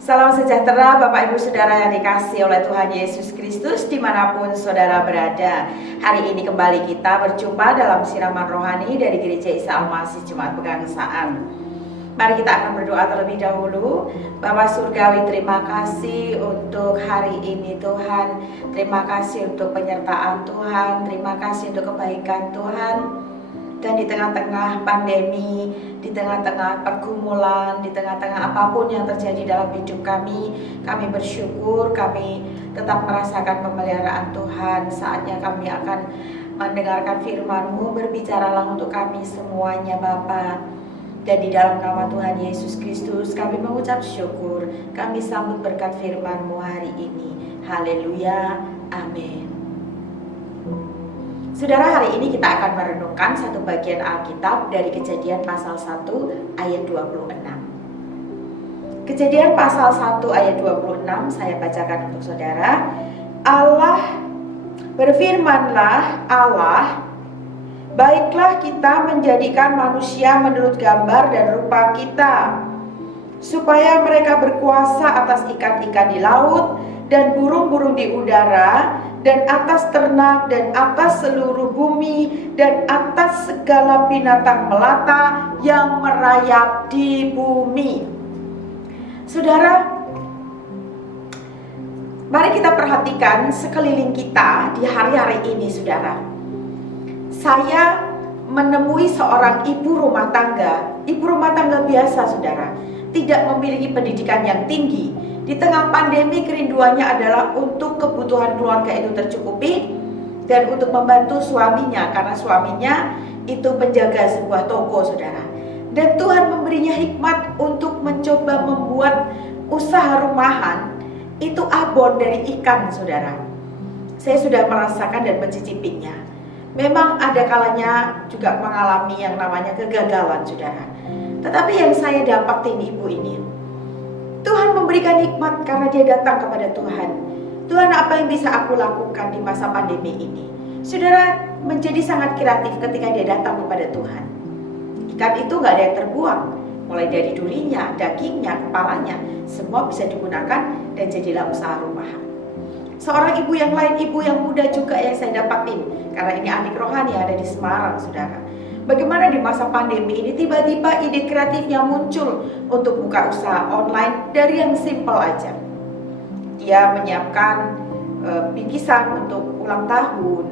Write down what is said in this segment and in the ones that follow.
Salam sejahtera Bapak Ibu Saudara yang dikasihi oleh Tuhan Yesus Kristus dimanapun saudara berada. Hari ini kembali kita berjumpa dalam siraman rohani dari Gereja Isa Al-Masih Jemaat Pegangsaan. Mari kita akan berdoa terlebih dahulu. Bapa Surgawi, terima kasih untuk hari ini Tuhan. Terima kasih untuk penyertaan Tuhan. Terima kasih untuk kebaikan Tuhan. Dan di tengah-tengah pandemi, di tengah-tengah pergumulan, di tengah-tengah apapun yang terjadi dalam hidup kami bersyukur, kami tetap merasakan pemeliharaan Tuhan. Saatnya kami akan mendengarkan firman-Mu, berbicaralah untuk kami semuanya Bapa. Dan di dalam nama Tuhan Yesus Kristus kami mengucap syukur, kami sambut berkat firman-Mu hari ini. Haleluya, amin. Saudara, hari ini kita akan merenungkan satu bagian Alkitab dari Kejadian pasal 1 ayat 26. Kejadian pasal 1 ayat 26 saya bacakan untuk saudara. Berfirmanlah Allah, baiklah kita menjadikan manusia menurut gambar dan rupa kita, supaya mereka berkuasa atas ikan-ikan di laut dan burung-burung di udara, dan atas ternak, dan atas seluruh bumi, dan atas segala binatang melata yang merayap di bumi. Saudara, mari kita perhatikan sekeliling kita di hari-hari ini, saudara. Saya menemui seorang ibu rumah tangga biasa, saudara, tidak memiliki pendidikan yang tinggi. Di tengah pandemi, kerinduannya adalah untuk kebutuhan keluarga itu tercukupi dan untuk membantu suaminya, karena suaminya itu penjaga sebuah toko, saudara. Dan Tuhan memberinya hikmat untuk mencoba membuat usaha rumahan itu abon dari ikan, saudara. Saya sudah merasakan dan mencicipinya. Memang ada kalanya juga mengalami yang namanya kegagalan, saudara. Tetapi yang saya dapatin ibu ini, Tuhan memberikan hikmat karena dia datang kepada Tuhan. Tuhan, apa yang bisa aku lakukan di masa pandemi ini? Saudara, menjadi sangat kreatif ketika dia datang kepada Tuhan. Ikan itu gak ada yang terbuang, mulai dari durinya, dagingnya, kepalanya, semua bisa digunakan dan jadilah usaha rumahan. Seorang ibu yang lain, ibu yang muda juga yang saya dapatin, karena ini adik rohani yang ada di Semarang, saudara. Bagaimana di masa pandemi ini tiba-tiba ide kreatifnya muncul untuk buka usaha online dari yang simple aja. Dia menyiapkan bingkisan untuk ulang tahun.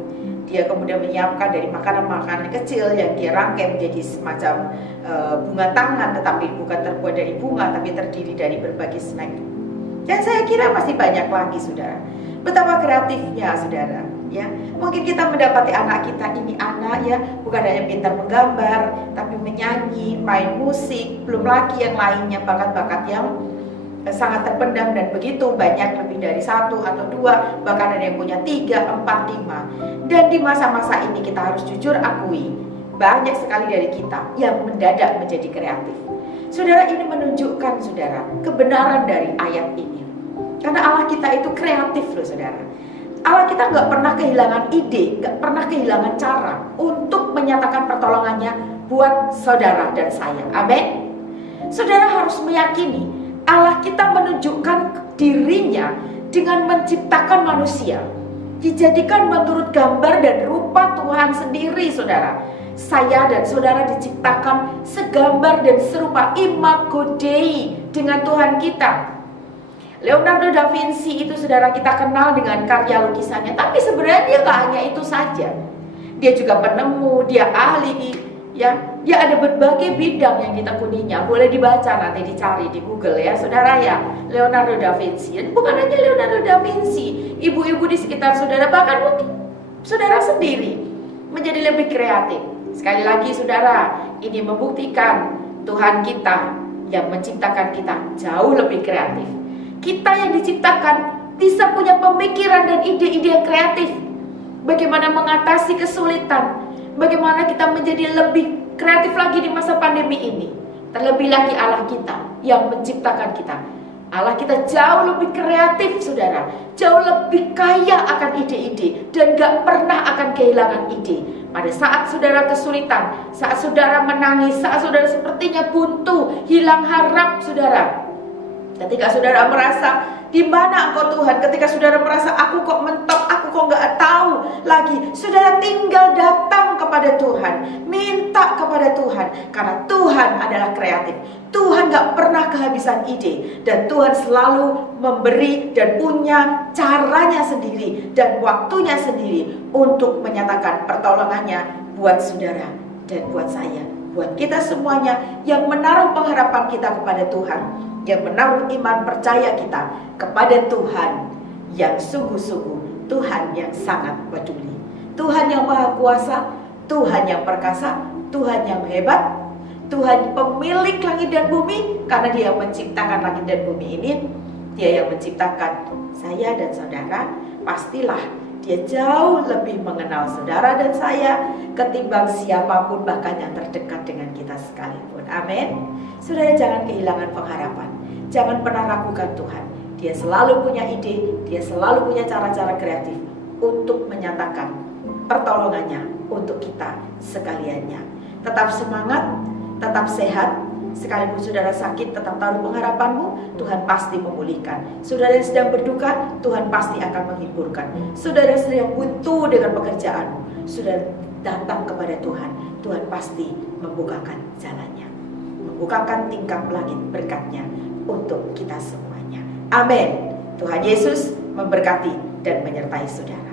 Dia kemudian menyiapkan dari makanan-makanan kecil yang dia rangkai menjadi semacam bunga tangan, tetapi bukan terbuat dari bunga, tapi terdiri dari berbagai snack. Dan saya kira masih banyak lagi, saudara. Betapa kreatifnya, saudara. Ya, mungkin kita mendapati anak kita ini ya, bukan hanya pintar menggambar, tapi menyanyi, main musik, belum lagi yang lainnya, bakat-bakat yang sangat terpendam dan begitu banyak, lebih dari 1 atau 2, bahkan ada yang punya 3, 4, 5. Dan di masa-masa ini kita harus jujur akui, banyak sekali dari kita yang mendadak menjadi kreatif. Saudara, ini menunjukkan, saudara, kebenaran dari ayat ini. Karena Allah kita itu kreatif loh, saudara. Allah kita gak pernah kehilangan ide, gak pernah kehilangan cara untuk menyatakan pertolongannya buat saudara dan saya. Amin. Saudara harus meyakini Allah kita menunjukkan dirinya dengan menciptakan manusia, dijadikan menurut gambar dan rupa Tuhan sendiri, saudara. Saya dan saudara diciptakan segambar dan serupa, imago Dei, dengan Tuhan kita. Leonardo da Vinci itu, saudara, kita kenal dengan karya lukisannya, tapi sebenarnya dia gak hanya itu saja. Dia juga penemu, dia ahli, ya. Dia ada berbagai bidang yang ditekuninya. Boleh dibaca, nanti dicari di Google ya, saudara ya. Leonardo da Vinci. Dan bukan hanya Leonardo da Vinci, ibu-ibu di sekitar saudara, bahkan mungkin saudara sendiri menjadi lebih kreatif. Sekali lagi, saudara, ini membuktikan Tuhan kita yang menciptakan kita jauh lebih kreatif. Kita yang diciptakan bisa punya pemikiran dan ide-ide yang kreatif. Bagaimana mengatasi kesulitan, bagaimana kita menjadi lebih kreatif lagi di masa pandemi ini. Terlebih lagi Allah kita yang menciptakan kita. Allah kita jauh lebih kreatif, saudara. Jauh lebih kaya akan ide-ide dan gak pernah akan kehilangan ide. Pada saat saudara kesulitan, saat saudara menangis, saat saudara sepertinya buntu, hilang harap, saudara, Ketika saudara merasa, di mana engkau Tuhan? Ketika saudara merasa, aku kok mentok, aku kok nggak tahu lagi, saudara tinggal datang kepada Tuhan, minta kepada Tuhan, karena Tuhan adalah kreatif. Tuhan nggak pernah kehabisan ide, dan Tuhan selalu memberi dan punya caranya sendiri dan waktunya sendiri untuk menyatakan pertolongannya buat saudara dan buat saya, buat kita semuanya yang menaruh pengharapan kita kepada Tuhan, yang menaruh iman percaya kita kepada Tuhan yang sungguh-sungguh, Tuhan yang sangat peduli, Tuhan yang maha kuasa, Tuhan yang perkasa, Tuhan yang hebat, Tuhan pemilik langit dan bumi. Karena Dia yang menciptakan langit dan bumi ini, Dia yang menciptakan saya dan saudara. Pastilah Dia jauh lebih mengenal saudara dan saya ketimbang siapapun, bahkan yang terdekat dengan kita sekalipun. Amin. Saudara, jangan kehilangan pengharapan, jangan pernah ragukan Tuhan. Dia selalu punya ide, Dia selalu punya cara-cara kreatif untuk menyatakan pertolongannya untuk kita sekaliannya. Tetap semangat, tetap sehat. Sekalipun saudara sakit, tetap taruh pengharapanmu, Tuhan pasti memulihkan. Saudara yang sedang berduka, Tuhan pasti akan menghiburkan. Saudara yang sedang buntu dengan pekerjaanmu, saudara datang kepada Tuhan, Tuhan pasti membukakan jalannya, membukakan tingkap langit berkatnya untuk kita semuanya. Amin. Tuhan Yesus memberkati dan menyertai saudara.